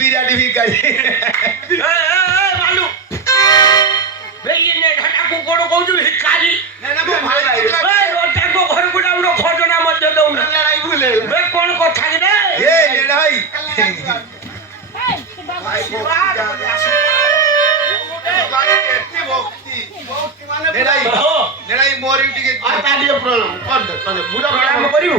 বিরাটি ভিকারি ঘটনা মধ্যে কোন কথা মোরি টিকে প্রণাম করিব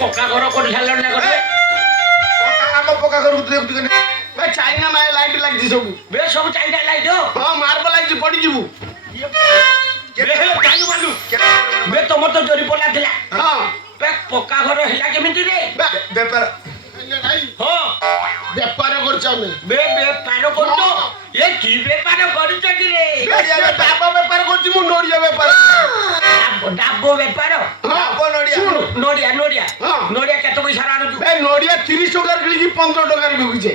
পকা ঘর করে সার না করে পকা ঘর চাইনা মায়ে লাইট লাগছে সবু বে সব চাইনা লাইট হ্যাঁ মার্বল লাগছে পড়ি যাবু বে তোমার তো জরি পড়লা ଥିଲା হ্যাঁ বে পকা ঘর হেলা কেমিতি রে বেপার হ্যাঁ বেপার করছ আমি বে বেপার করছ এ কি বেপার করছ কি রে ডাব বেপার করছি মু নড়িয়া বেপার ডাব বেপার ডাব নড়িয়া নড়িয়া নড়িয়া নড়িয়া কত পয়সা আনুଛୁ বে নড়িয়া 30 টাকার কিনি 15 টাকার বিকুছে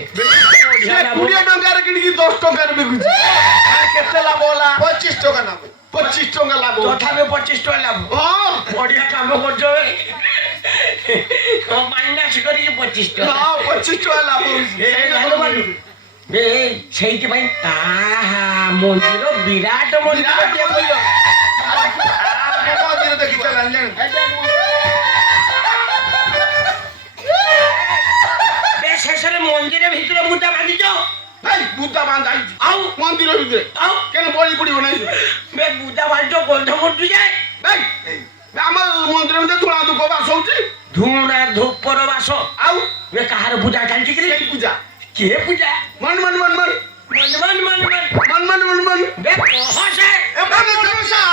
20 টাকার কিনি 10 টাকার বিকুছে আর কেতে লাভ होला 25 টাকা না 25 টাকা লাভ তথাপি 25 টাকা লাভ হ্যাঁ বড়িয়া কাম করছো ও মাইনাস করি 25 টাকা হ্যাঁ 25 টাকা লাভ এই সেইটি ভাই আহা মন্দির বিরাট মন্দির দিয়ে কইলো মন্দির দেখি চলেন জান বে শেষে মন্দিরের ভিতরে মুদ্রা বাঁধিছ এই মুদ্রা বাঁধাই আও মন্দিরের ভিতরে আও কেন বলি পড়ি বনাই বে মুদ্রা বাঁধছ গন্ধ করছু যায় এই আমার মন্দিরের ভিতরে ধোঁয়া ধূপ বাস হচ্ছে ধুনা ধূপর বাস আও বে কাহার পূজা চালছি কি এই পূজা কে পূজা মন মন মন মন মন মন মন মন মন মন মন বে কহসে এ মনসা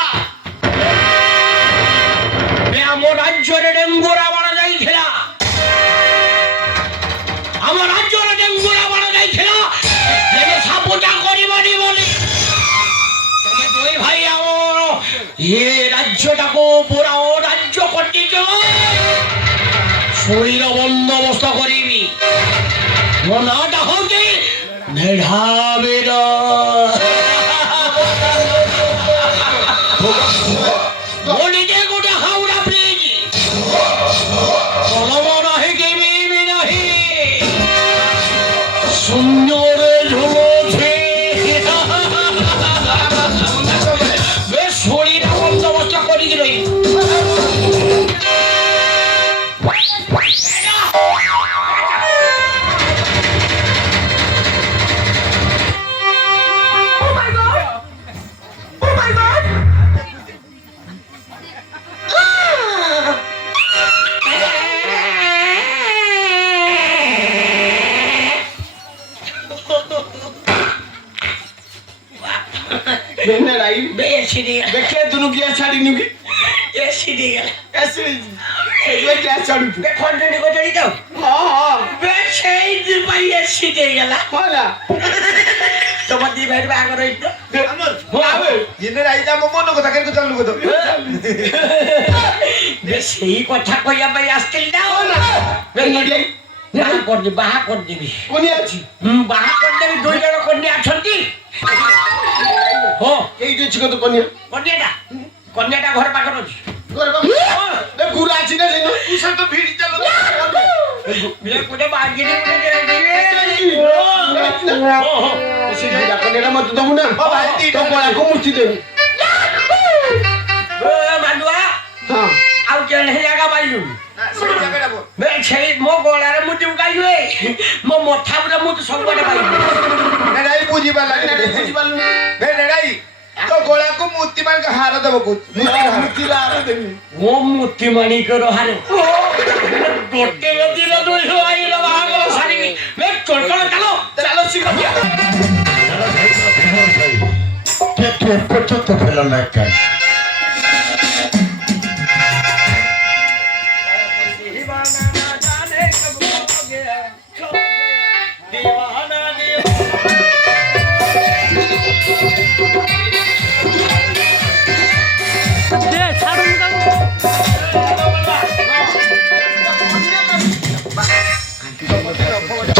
বে আমার রাজ্যের ডেঙ্গুরা বড় যাই খেলা আমার রাজ্যের ডেঙ্গুরা বড় যাই খেলা যে সাপোটা করিবনি বলি তুমি দুই ভাই আমার এ রাজ্যটাকে পুরা ও রাজ্য করতে চলো শরীর বন্দোবস্ত করিবি মনাটা হতে মেধাবীর বলিতে গোটা হাওড়া ব্রিজ চলব নাহি কেবি নাহি সুন্দরে ঝুলছে বেশ শরীর বন্দোবস্ত করি রই দেখে দুনু গিয়া ছাড়ি নুকি এসি দি গেল এসি সেগুলো গ্যাস ছাড়ু দেখুন নি কো জড়ি দাও হ্যাঁ বে সেই দি পাই এসি দি গেল হলা তোমার দি ভাই বাগর হইতো আমার হবে ইনে রাইতা মন কথা কেন চালু কত বে সেই কথা কইয়া ভাই আসছিল দাও না বে নডি বাহা কর দিবি কোনি আছি বাহা কর দেবি দুই জন কোনি আছন্তি হো এইটা ছিল তো কন্যাটা ঘর পাখর আছে ঘর পাখর এ গুড়া আছে না সেনো উসা তো ভিড় চলো বিলে কোনে বাগিনি কোনে হো হো সেই গুড়া কন্যাটা মত দমু না ও ভাই তো বড়া কো মুচি দেবি ও মাডুয়া হ্যাঁ আউ কেন হে জায়গা পাইলু না সেই জায়গাটা বল বে সেই মো গলারে মুটি উকাইলে মো মথা পুরা মুটি সবটা পাইলু না নাই বুঝি পারলা না বুঝি পারলু বে নাই তো গোলা को मूर्ति मान का हार देबो को मूर्ति हार देबी ओ मूर्ति मानी करो हार टोटे दिल दुई होई रे बागो सारी बे चल चलो चलो सीधा যে পর্যন্ত ফেল না কেন?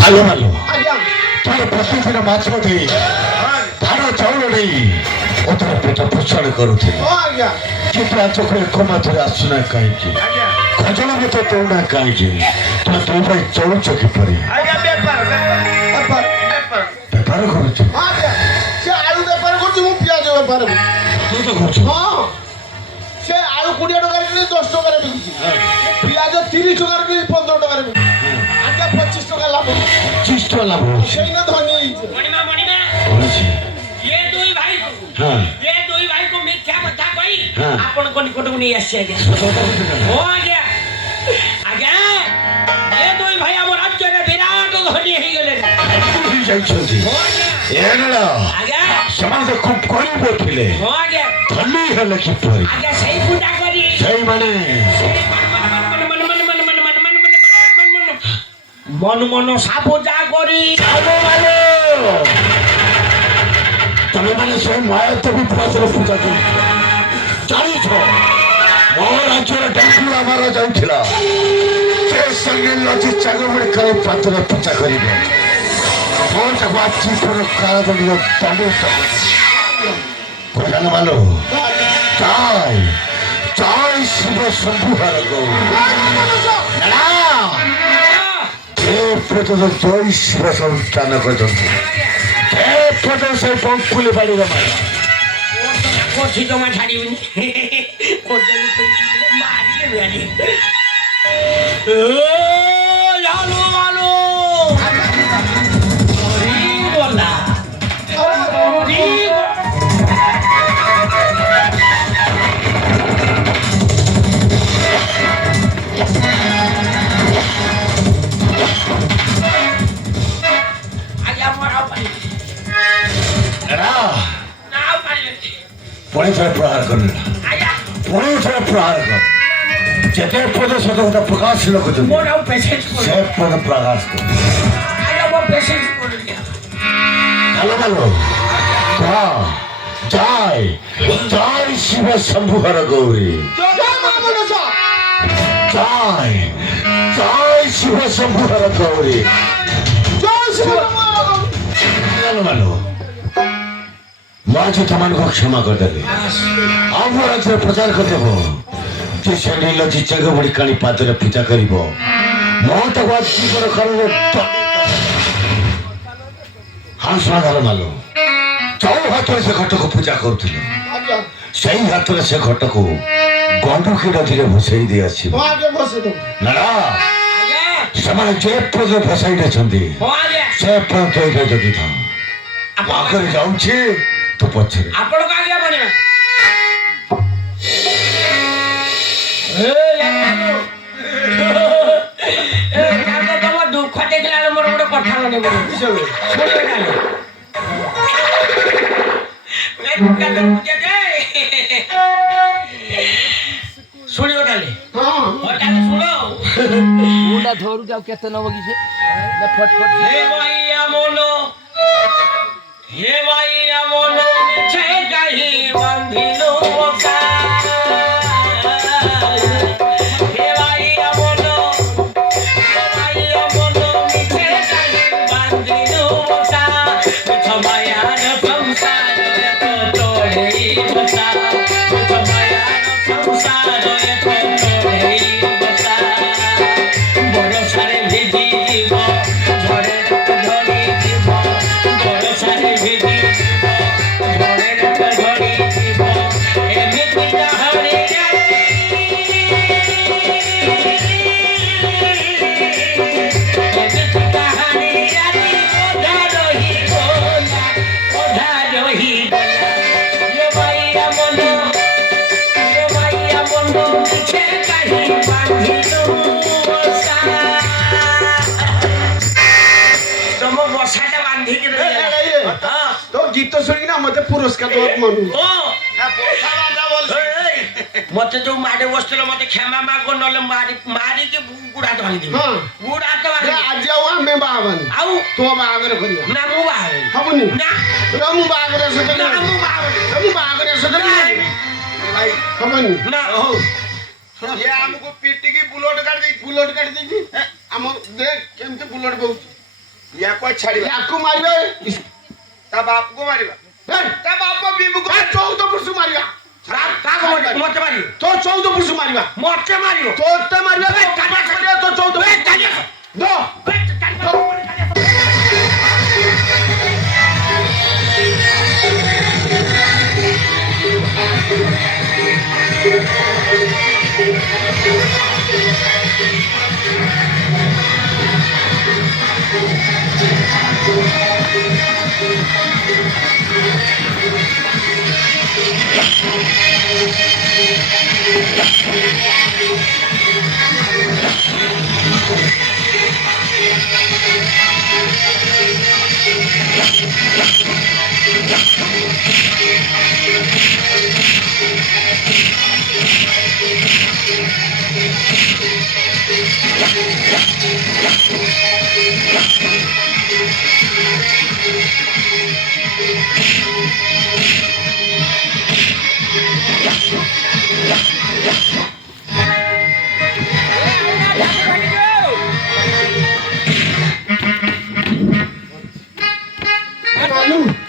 ভালো ভালো তোর ପ୍ରତିଦିନ ମାଛ ଦେଇ ଧାନ ଚାଉଳ ଦେଇ ଓ ତୋର ପେଟ ପୋଷଣ କରୁଥିଲି, କିନ୍ତୁ ଆଜକୁ ଏକ ମାତ୍ରରେ ଆସୁନା କାହିଁକି? ଖଜଣା ମତ ଦେଉନା କାହିଁକି? ତୁମେ ତୋ ପାଇଁ ଚଳୁଛ କିପରି? ବେପାର କରୁଛୁ? ସେ ଆଳୁ ବେପାର କରୁଛି, ମୁଁ ପିଆଜ ବେପାର ତୁ ତ କରୁଛୁ? ହଁ, ସେ ଆଳୁ 20 ଟଙ୍କାରେ କିଣି 10 ଟଙ୍କାରେ ବିକୁଛି, ପିଆଜ 30 ଟଙ୍କାରେ କିଣି 15 ଟଙ୍କାରେ ବିକୁଛି। ଆଜ୍ଞା 25 ଟଙ୍କା ଲାଭ, 25 ଟଙ୍କା ଲାଭ ହଉଛି। ସେଇନା ଧନୀ ହେଇଛି। ये दुई भाई को मिथ्या कथा कही आपण को निकट को नहीं आसी आज्ञा। ओ आज्ञा आज्ञा ये दुई भाई हम राज्य रे विराट धनी हे गेले ଯାଇଛନ୍ତି। ओ आज्ञा ଏଣେଲା आज्ञा ସେମାନେ ଖୁବ୍ ଗରିବ ଥିଲେ, ओ आज्ञା ଧନୀ ହେଲେ କିପରି? आज्ञा सेई पूजा करी ସେଇମାନେ मन मन सापूजा करी ତମେ ମାନେ ସବୁ ମାୟାତ ବିଶ୍ୱାସର ପୂଜା କରୁଛ। ଜାଣିଛ ମୋ ରାଜ୍ୟରେ ଡାକୁଆ ମାରା ଯାଉଥିଲା, ସେ ସଙ୍ଗେ ଲଜି ଚାଗମଣି କାଳେ ପାତ୍ର ପୂଜା କରିବେ। ମୋ ତାକୁ ଆଜି ପର କାଳଦଣ୍ଡର ଦଣ୍ଡ ଜାନ ମାଲୋ ଜୟ ଜୟ ଶିବ ଶମ୍ଭୁହାର ଗୌରୀ ଏ ପର୍ଯ୍ୟନ୍ତ ଜୟ ଶିବ ସଂସ୍ଥାନ କରିଛନ୍ତି। ସେ ପଙ୍କୁଲି ବାଡ଼ିର ମାର କୋଠି ଜମା ଛାଡ଼ିବିନି ମାରିଦେବି ଆଜି ମାଲୋ ଗଲା ପୁଣି ଥରେ ପ୍ରହାର କରିଲା, ପୁଣି ଥରେ ପ୍ରହାର କର। ଯେତେ ପଦ ସତ କଥା ପ୍ରକାଶ ରଖୁଛନ୍ତି ସେ ପଦ ପ୍ରକାଶ କର। ভালো ভালো জয় জয় শিব শম্ভুহর গৌরী জয় জয় শিব শম্ভুহর গৌরী ভালো ভালো মাঝে তোমাকে ক্ষমা করে দেবে। আমার আজ প্রচার করে দেব যে সে নীলজি চাগমণি কালী পাদরে পূজা করিব। মত জীবন কারণে হাঁসমাধার মালো চৌ হাତରେ ସେ ଘଟକୁ ପୂଜା କରୁଥିଲ, ସେଇ ହାତରେ ସେ ଘଟକୁ ଗଣ୍ଡୁକି ନଦୀରେ ଭସେଇ ଦେଇ ଆସିବ। ନା ସେମାନେ ଯେ ପର୍ଯ୍ୟନ୍ତ ଭସାଇ ଦେଇଛନ୍ତି ସେ ପର୍ଯ୍ୟନ୍ତ ଏଇଟା ଜଗିଥାଉ। ଆଗରେ ଯାଉଛି ତୁ ପଛରେ। ଆପଣଙ୍କ ଆଜ୍ଞା ବଣିବା ତମ ଦୁଃଖ ଦେଖିଲା ବେଳେ ମୋର ଗୋଟେ କଥା ମନେ ପଡୁଛି। ଶୁଣିବ ତାହେଲେ ଶୁଣ ମୁଣ୍ଡା ଧରୁଛି ଆଉ କେତେ ନବ କି ସେ ଫଟଫଟ ହେ ମାଇୟା ମନ ହେ ମାଇୟା ମନ ମିଛେ କାହିଁ ବାନ୍ଧିଲୁ ମକା ହେ ମାଇୟା ମନ ମିଛେ କାହିଁ ବାନ୍ଧିଲୁ ମକା ମିଛ ମାୟାର ସଂସାରରେ ତ ଚଢ଼େଇ ବସା ମିଛ ମାୟାର ସଂସାରରେ ତ ଚଢ଼େଇ ବସା ବରଷାରେ ଭିଜି ଯିବ ଝଡ଼େ ଝଡ଼ି ଯିବ ବରଷାରେ ଭିଜି গীত শুনি না মতে পুরস্কার দেওয়ার মনু ও মতে ଯୋଉ ମାଡେ ବସିଥିଲ ମତେ କ୍ଷମା ମାଗ ନହେଲେ ମାରିକି ଗୁଡା ହାତ ଭାଙ୍ଗି ଦେବି ଗୁଡା ହାତ ଭାଙ୍ଗି ଆଜି ଆଉ ଆମେ ବାହାବାନି ଆଉ ତୋ ବାହାଘର କରିବା ନା ମୁଁ ବାହା ହବନି ନା ମୁଁ ବାହାଘର ସହିତ ନା ମୁଁ ବାହା ମୁଁ ବାହାଘର ସହିତ ଭାଇ ହବନି ନା ହଉ ये हमको पीटी की बुलेट काट दी हम देख केमते बुलेट बहुत या को छाड़ी या को मारिबे ता बाप को मारिबा ता बाप को बीबू को 14 पुरुष मारिबा रात का मते मारियो तो 14 पुरुष मारिबा मते मारियो तो ते मारिबा काटा काटा तो 14 दो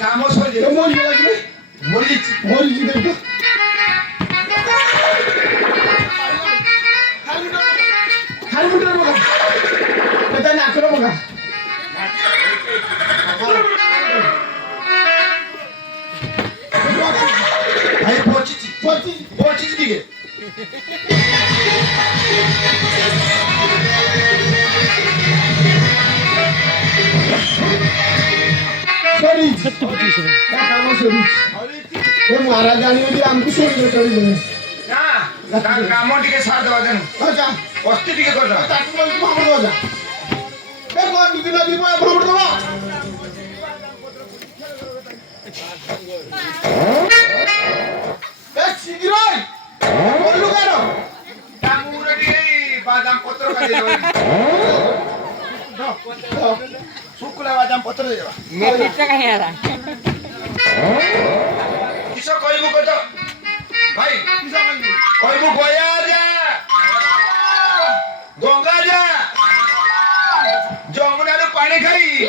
काम सर मोरी देखो खाली बघा त्याचा नाकर बघा पोचीच की घे महाराजांनी आमची सोडली चढली काम टिके साथ देवा देन अच्छा वस्ती टिके कर दवा ताकू मामूद हो जा ए कोण दुदी नदी में भ्रमण दवा ए सिगराई बोलू करो काम उरे टिके बादाम पत्र का देवा सुकुला बादाम पत्र देवा मेथीचा काय आला किसो कइबो कत भाई किसो कइबो गया जा गंगा जा जमुना रे पानी खाई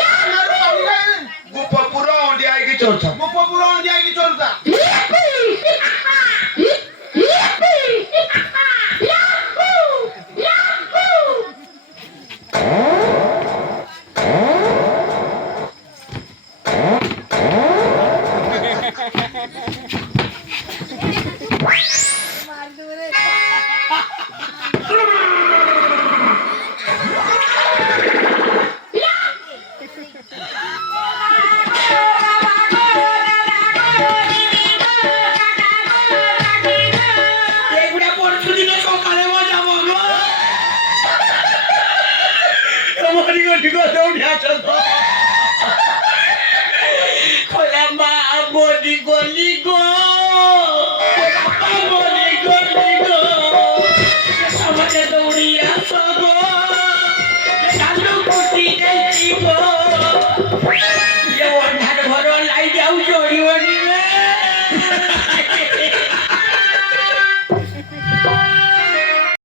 गोपपुर अंडिया की चोरथा गोपपुर अंडिया की चोरथा लाइट आउ जोड़ी